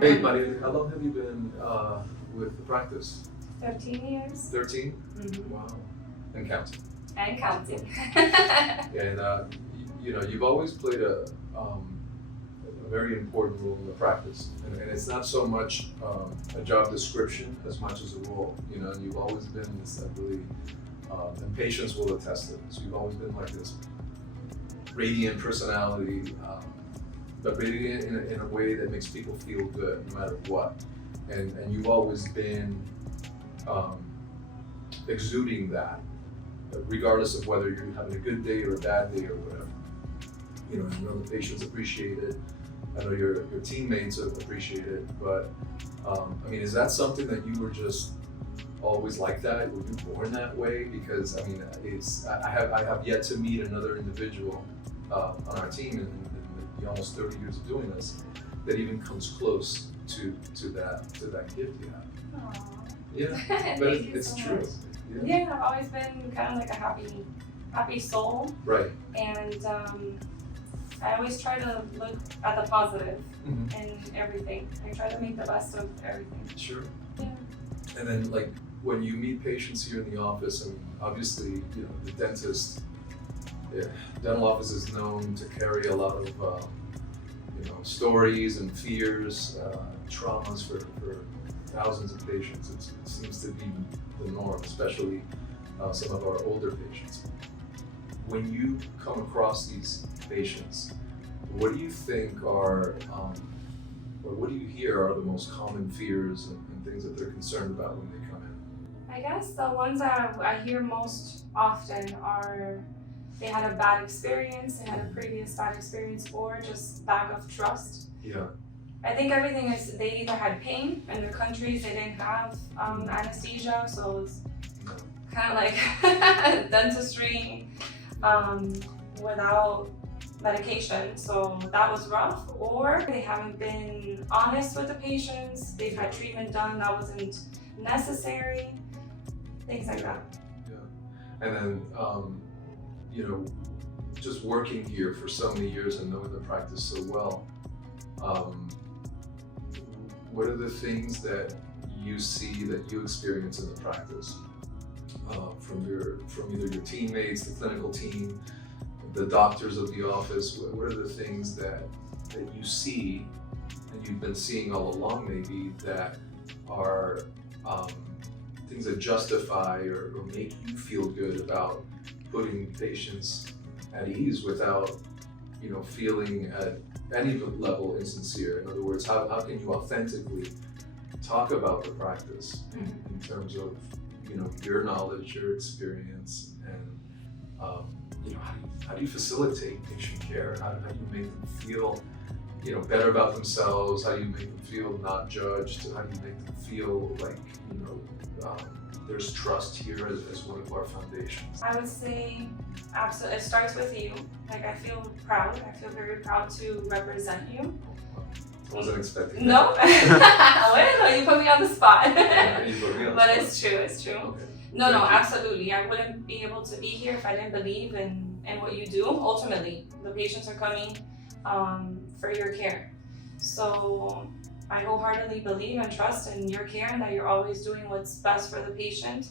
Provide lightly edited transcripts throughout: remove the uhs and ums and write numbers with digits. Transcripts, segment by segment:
Hey, Mariele, how long have you been with the practice? 13 years. 13? Mm-hmm. Wow. And counting. And counting. And you've always played a very important role in the practice. And it's not so much a job description as much as a role. And you've always been this, I believe, and patients will attest to this. You've always been like this radiant personality, but radiant in a way that makes people feel good no matter what. And you've always been exuding that, regardless of whether you're having a good day or a bad day or whatever. I know the patients appreciate it. I know your teammates appreciate it. But is that something that you were just always like that? Were you born that way? Because I have yet to meet another individual on our team in the almost 30 years of doing this that even comes close to that gift you have. Aww. Yeah, but it's true. Much. Yeah, I've always been kind of like a happy soul. Right. And I always try to look at the positive in everything. I try to make the best of everything. Sure. Yeah. And then, like, when you meet patients here in the office, obviously, the dentist, dental office is known to carry a lot of, stories and fears, traumas for thousands of patients. It seems to be the norm, especially some of our older patients. When you come across these patients, what do you think are, or what do you hear are the most common fears and things that they're concerned about when they come in? I guess the ones that I hear most often are they had a bad experience, they had a previous bad experience, or just lack of trust. Yeah. I think everything is they either had pain in their countries, they didn't have anesthesia, so it's kind of like dentistry without medication, so that was rough. Or they haven't been honest with the patients, they've had treatment done that wasn't necessary, things like that. Yeah. And then, just working here for so many years and knowing the practice so well, what are the things that you see that you experience in the practice from either your teammates, the clinical team, the doctors of the office? What are the things that you see and you've been seeing all along, maybe, that are things that justify or make you feel good about putting patients at ease without feeling at any level insincere? In other words, how can you authentically talk about the practice in terms of your knowledge, your experience, and how do you facilitate patient care? How do you make them feel better about themselves? How do you make them feel not judged? How do you make them feel like there's trust here as one of our foundations? I would say absolutely, it starts with you. Like, I feel proud. I feel very proud to represent you. I wasn't expecting no. that. No, you put me on the spot. Yeah, you put me on the but spot. it's true. Okay. No, Thank you. absolutely. I wouldn't be able to be here if I didn't believe in what you do. Ultimately, the patients are coming for your care. So I wholeheartedly believe and trust in your care and that you're always doing what's best for the patient.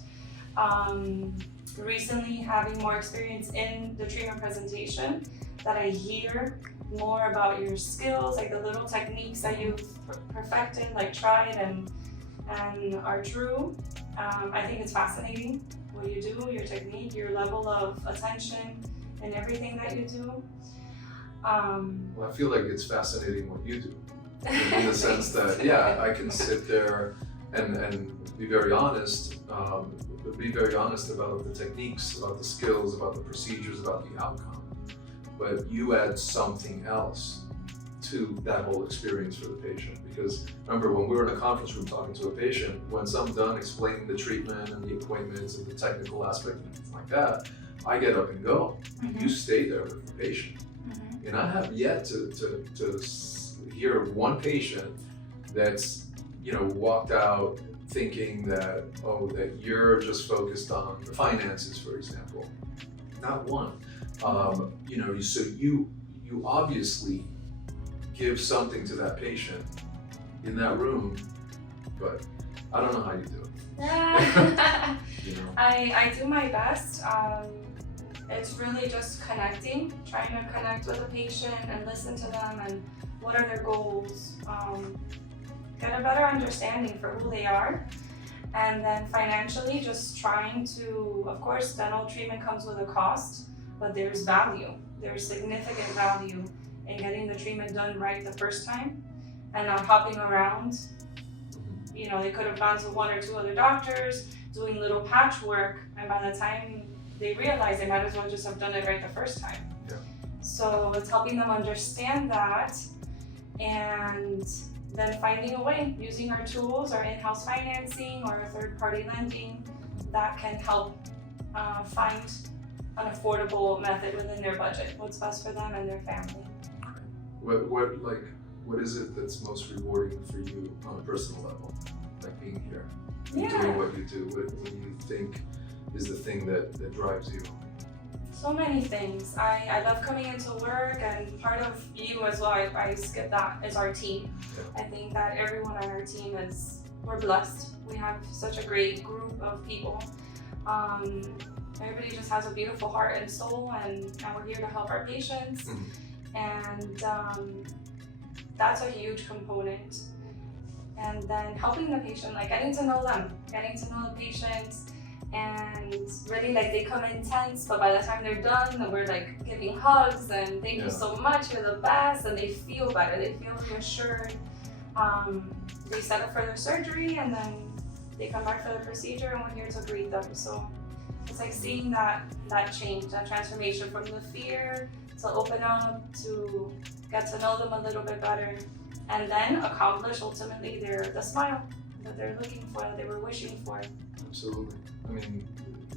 Recently, having more experience in the treatment presentation, that I hear more about your skills, like the little techniques that you've perfected, like tried and are true. I think it's fascinating what you do, your technique, your level of attention, and everything that you do. Well, I feel like it's fascinating what you do, in the sense that, I can sit there and be very honest, but be very honest about the techniques, about the skills, about the procedures, about the outcome. But you add something else to that whole experience for the patient. Because remember, when we were in a conference room talking to a patient, once I'm done explaining the treatment and the appointments and the technical aspect and things like that, I get up and go. And you stay there with the patient. And I have yet to hear of one patient that's walked out thinking that you're just focused on the finances, for example. Not one. So you obviously give something to that patient, in that room, but I don't know how you do it. You know? I do my best. It's really just connecting, trying to connect with the patient and listen to them and what are their goals, get a better understanding for who they are. And then financially, just trying to, of course, dental treatment comes with a cost, but there's value. There's significant value in getting the treatment done right the first time and not hopping around. You know, they could have gone to one or two other doctors, doing little patchwork, and by the time they realize, they might as well just have done it right the first time. Yeah. So it's helping them understand that, and then finding a way, using our tools, our in-house financing or third-party lending that can help find an affordable method within their budget, what's best for them and their family. What is it that's most rewarding for you on a personal level, like being here, Yeah. doing what you do? What do you think is the thing that drives you? So many things. I love coming into work, and part of you as well, I skip that, is our team. Yeah. I think that everyone on our team we're blessed. We have such a great group of people. Everybody just has a beautiful heart and soul, and we're here to help our patients. And that's a huge component. And then helping the patient, like getting to know them, getting to know the patients, and really like they come in tense, but by the time they're done, we're like giving hugs and thank you so much, you're the best, and they feel better, they feel reassured. They set up for their surgery and then they come back for the procedure and we're here to greet them. So it's like seeing that change, that transformation from the fear to open up, to get to know them a little bit better, and then accomplish ultimately the smile that they're looking for, that they were wishing for. Absolutely. I mean,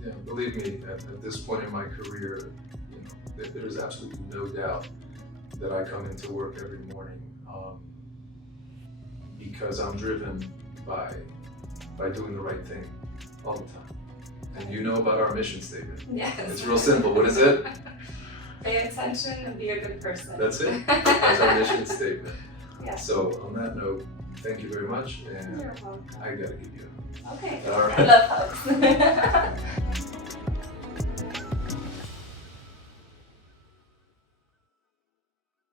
yeah, believe me, at this point in my career, you know, there's absolutely no doubt that I come into work every morning because I'm driven by doing the right thing all the time. And you know about our mission statement. Yes. It's real simple. What is it? Pay attention and be a good person. That's it. That's our mission statement. Yes. So on that note, thank you very much, and You're welcome. I gotta give you Okay. All right. I love hugs.